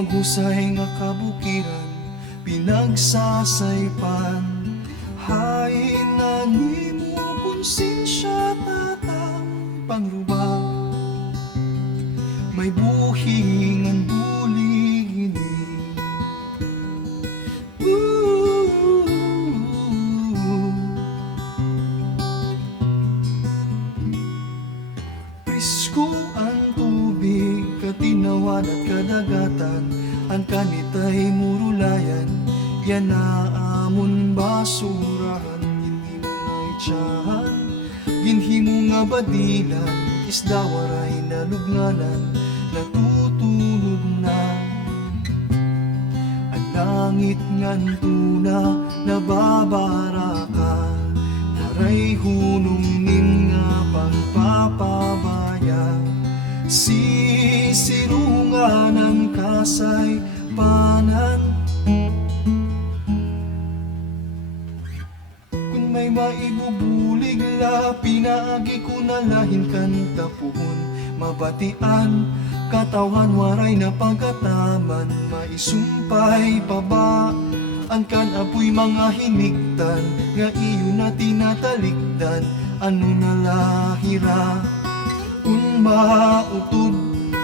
maghusay nga kabukiran, pinagsasaypan. Hain na nimo konsensya tatang pangruba, may buhingan buligini. Presko ang tubig, katinawan at kadagatan, ang kanitay murulayan, yan na amon basurahan. Ginhi mo nga itsahan, ginhi mo nga badilan, isda waray na lugnanan, natutulog na. Ang langit ngan tuna, nababara ka, waray hunong nin nga pagpapabaya. Sisirungan ang kasay panan, kung may maibubulig la, pinaagi ko na lahin kan tapuhon. Mabatian, katawan waray na pagkataman, maisumpay pa ba ang kan apoy mga hinigtan, nga iyo na tinatalikdan, ano na lahira. Kung mautod,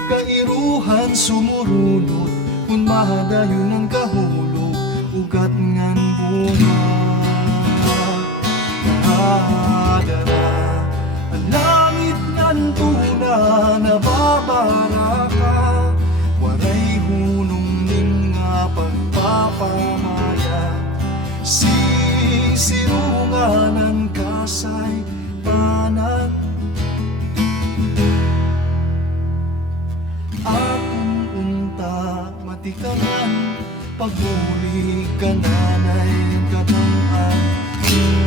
kairuhan sumurunod, kung mahadayon ang kahulog, ugat ngan bunga. Adara, ang langit ngan tuna, nababara ka, waray hunong ning nga pagpapamaya. Sisirungan ang kasay panan, akong unta matikaman, paghuli ka nanay katangan.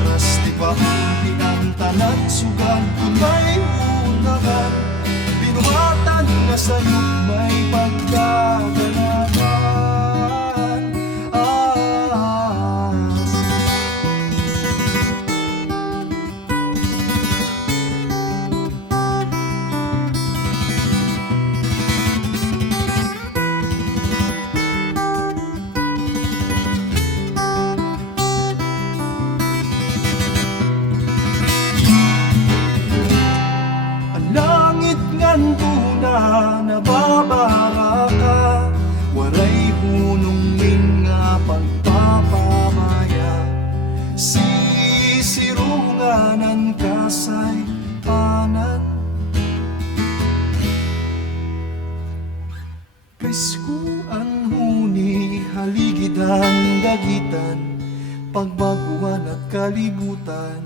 Rasti pa hindi ang tanan sugan, kung may unahan, binuhatan na sa'yo may pagkaganapan. Tuna, nababara ka, waray hunong ning nga pagpapamaya. Sisirungan ang kasay panan, presko ang huni, haligidan, dagitan, pagbaguhan at kalibutan.